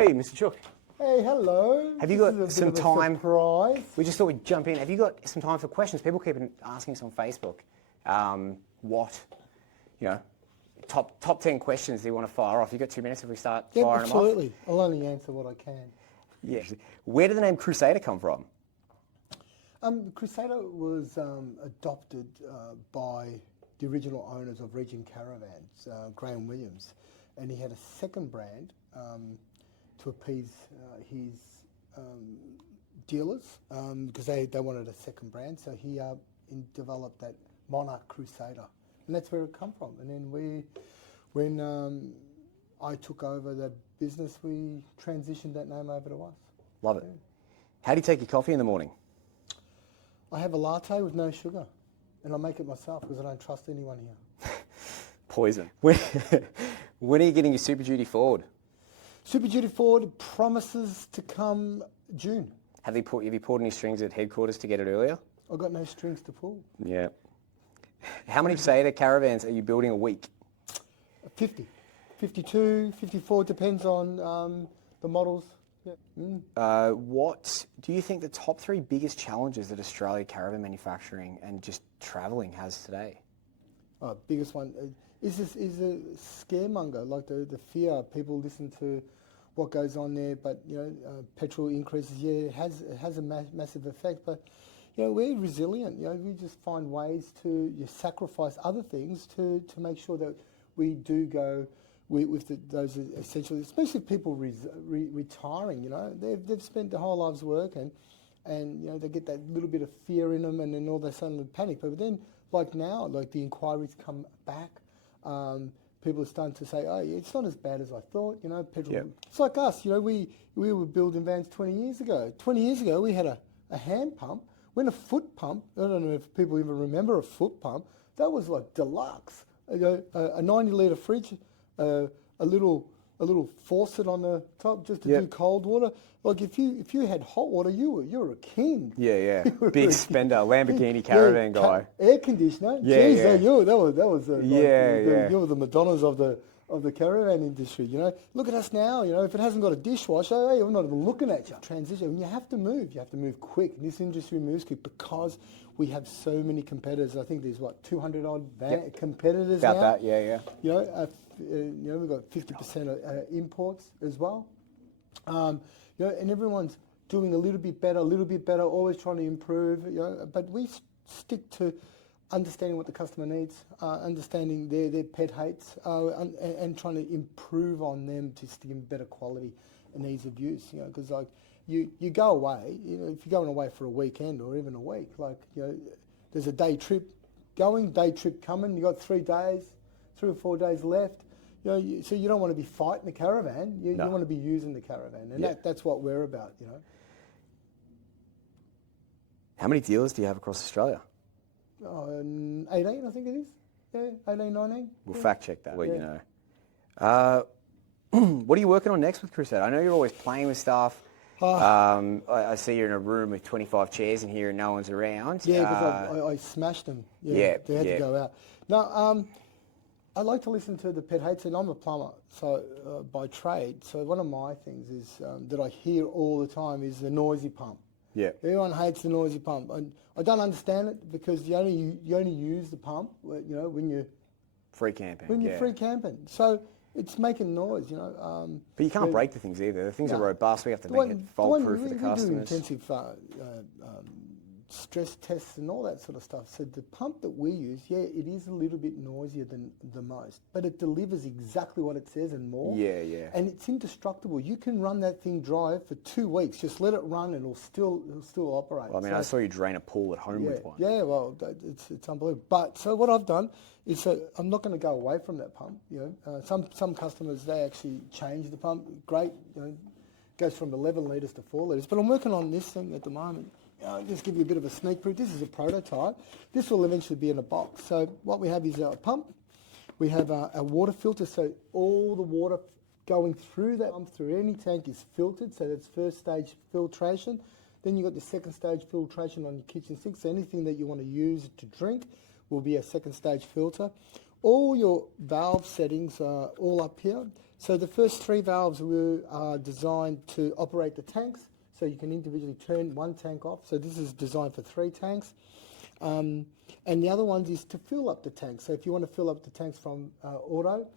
Hey, Mr. Chook. Hey, hello. Have you got some time? Surprise. We just thought we'd jump in. Have you got some time for questions? People keep asking us on Facebook. Top 10 questions they want to fire off. You got 2 minutes if we start firing them off? Absolutely. I'll only answer what I can. Yeah. Where did the name Crusader come from? Crusader was adopted by the original owners of Dreamhaven Caravans, Graham Williams, and he had a second brand to appease his dealers because they wanted a second brand. So he developed that Monarch Crusader, and that's where it come from. And then when I took over the business, we transitioned that name over to us. Love it. How do you take your coffee in the morning? I have a latte with no sugar, and I make it myself because I don't trust anyone here. Poison. When are you getting your Super Duty Ford? Super Duty Ford promises to come June. Have you pulled any strings at headquarters to get it earlier? I've got no strings to pull. Yeah. How many Crusader Caravans are you building a week? 50, 52, 54, depends on the models. Yeah. What do you think the top 3 biggest challenges that Australia caravan manufacturing and just travelling has today? Biggest one is a scaremonger, like the fear. People listen to what goes on there, but petrol increases. Yeah, it has a massive effect, but we're resilient. We just find ways to sacrifice other things to make sure that we do go with those essentially, especially people retiring. They've spent their whole lives work and they get that little bit of fear in them, and then all of a sudden they panic. But then, like now, like the inquiries come back. People are starting to say, "Oh, it's not as bad as I thought." Petrol. Yep. It's like us. We were building vans 20 years ago. 20 years ago, we had a hand pump. When a foot pump, I don't know if people even remember a foot pump. That was like deluxe. A 90-litre fridge. A little faucet on the top just to do cold water. Like if you had hot water, you were a king. Yeah. Big spender, Lamborghini Caravan guy. Air conditioner. Yeah, Jeez, yeah. That was yeah. You were the Madonnas of the caravan industry. Look at us now. If it hasn't got a dishwasher, hey, I'm not even looking at you. Transition. And you have to move. You have to move quick. This industry moves quick because we have so many competitors. I think there's 200 odd competitors now. About that, yeah. We've got 50% of imports as well. And everyone's doing a little bit better, always trying to improve. But we stick to understanding what the customer needs, understanding their pet hates, and trying to improve on them to give them better quality and ease of use. Because you go away, if you're going away for a weekend or even a week, there's a day trip going, day trip coming. You got 3 or 4 days left. So you don't want to be fighting the caravan. You want to be using the caravan, and that's what we're about. How many dealers do you have across Australia? 18, I think it is. Yeah, 18, 19. We'll fact check that. What are you working on next with Crusader? I know you're always playing with stuff. I see you're in a room with 25 chairs in here and no one's around. Yeah, because I smashed them. Yeah, they had to go out. No, I like to listen to the pet hates, and I'm a plumber, so by trade. So one of my things is that I hear all the time is the noisy pump. Yeah. Everyone hates the noisy pump, and I don't understand it because you only use the pump, when you're free camping. When you're free camping, so it's making noise, But you can't break the things either. The things are robust. We have to make it fold-proof for the customers. We do intensive stress tests and all that sort of stuff. So the pump that we use, it is a little bit noisier than the most, but it delivers exactly what it says and more. Yeah. And it's indestructible. You can run that thing dry for 2 weeks. Just let it run, and it'll still operate. Well, I saw you drain a pool at home with one. Yeah, well, it's unbelievable. But so what I've done is I'm not going to go away from that pump. Some customers, they actually change the pump. Great, goes from 11 litres to 4 litres. But I'm working on this thing at the moment. I'll just give you a bit of a sneak preview. This is a prototype. This will eventually be in a box. So what we have is a pump. We have a water filter, so all the water going through that pump, through any tank, is filtered. So that's first stage filtration. Then you've got the second stage filtration on your kitchen sink. So anything that you want to use to drink will be a second stage filter. All your valve settings are all up here. So the first 3 valves are designed to operate the tanks, so you can individually turn one tank off. So this is designed for 3 tanks. And the other one is to fill up the tank. So if you want to fill up the tanks from auto,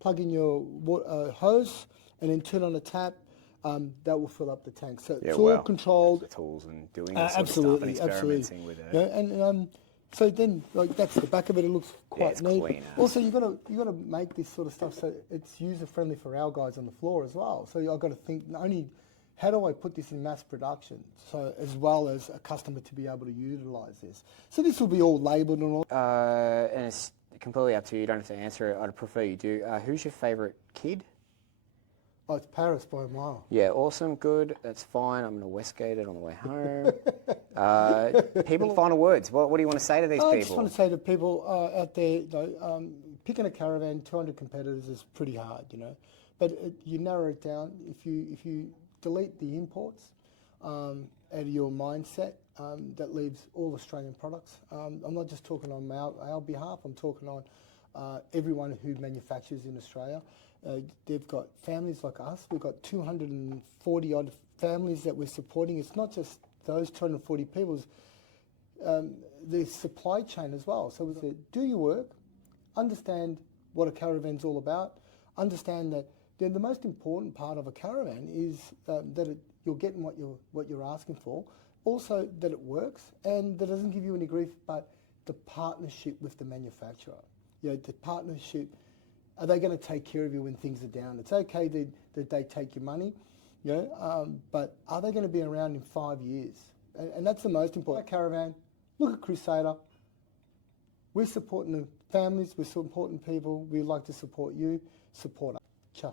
plug in your hose and then turn on a tap, that will fill up the tank. So it's all controlled. The tools and doing this sort of stuff and experimenting with it. Yeah, and so then, like, that's the back of it. It looks quite neat. Cleaner. Also, you got to make this sort of stuff so it's user friendly for our guys on the floor as well. So I've got to think not only how do I put this in mass production, so as well as a customer to be able to utilise this. So this will be all labelled and all. And it's completely up to you. You don't have to answer it. I'd prefer you do. Who's your favourite kid? Oh, it's Paris by a mile. Yeah, awesome, good. That's fine. I'm going to Westgate it on the way home. People, final words. What do you want to say to these people? I just want to say to people out there, picking a caravan, 200 competitors is pretty hard, But you narrow it down. If you delete the imports out of your mindset, that leaves all Australian products. I'm not just talking on our behalf. I'm talking on everyone who manufactures in Australia. They've got families like us. We've got 240 odd families that we're supporting. It's not just those 240 people, the supply chain as well. So we said, do your work, understand what a caravan's all about, understand that the most important part of a caravan is that you're getting what you're asking for, also that it works and that doesn't give you any grief, but the partnership with the manufacturer. The partnership. Are they going to take care of you when things are down? It's okay that they take your money, but are they going to be around in 5 years? And that's the most important. Caravan, look at Crusader. We're supporting the families, we're supporting people. We like to support you. Support us. Ciao.